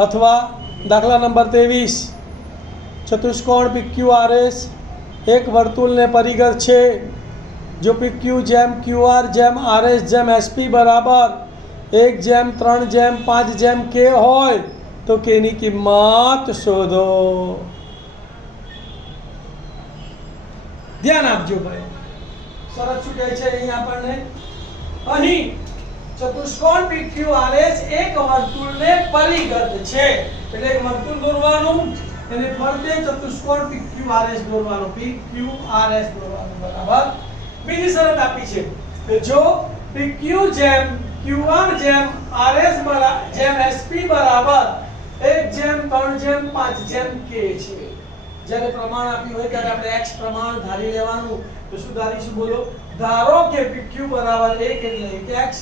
अथवा दाखला number 23 चतुष्कोण PQRS एक वर्तुल ने परिगत छे जो PQ जेम QR जेम RS जेम SP बराबर 1/3/5 K होय तो K नी किंमत शोधो। ध्यान आपजो भाई सरस શું કહે છે અહીં આપણને અહીં ચતુષ્કોણ PQRS એક વર્તુળને પરિગત છે એટલે એક વર્તુળ દોરવાનું અને ફરતે ચતુષ્કોણ PQRS દોરવાનો PQRS દોરવાનો બરાબર। બીજી શરત આપી છે કે જો PQ જેમ QR જેમ RS જેમ SP બરાબર 1/3/5 K છે। જ્યારે પ્રમાણ આપ્યું હોય ત્યારે આપણે x પ્રમાણ ધારી લેવાનું તો શું ધારીશું બોલો ધારો કે PQ બરાબર 1 એટલે 1x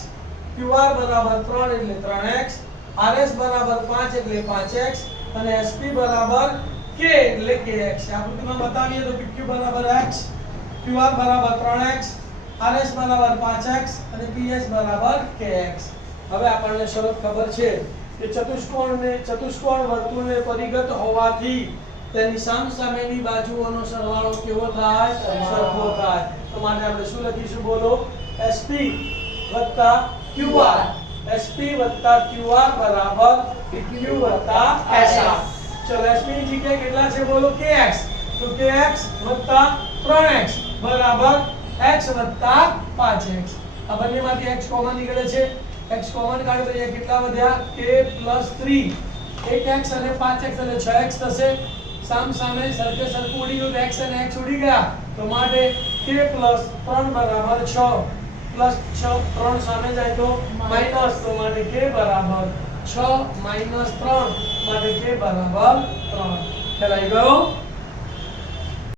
QR બરાબર 3 એટલે 3x RS બરાબર 5 એટલે 5x અને SP બરાબર K એટલે kx। આકૃતિમાં બતાવીએ તો PQ બરાબર x QR બરાબર 3x RS બરાબર 5x અને PS બરાબર kx। હવે આપણને શરત ખબર છે કે ચતુષ્કોણ વર્તુળને પરિગત હોવાથી તેની સામસામેની બાજુઓનો સરવાળો કેવો થાય સરખો થાય તો માટે આપણે શું લખીશું બોલો SP QR SP QR બરાબર PQ SR। ચલો SP ની જગ્યાએ કેટલા છે બોલો kx તો kx 3x બરાબર x 5x। આ બંનેમાંથી x કોમન નીકળે છે x કોમન કાઢો તો અહીંયા કેટલા વધ્યા k + 3 1x અને 5x એટલે 6x થશે। સામ સામે સરખે સરખું ઉડી ગયું x અને x ઉડી ગયા તો માટે k + 3 બરાબર 6 + 6 3 સામે જાય તો માઈનસ તો માટે k બરાબર 6 - 3 માટે k બરાબર 3 ખ્યાલ આવી ગયો।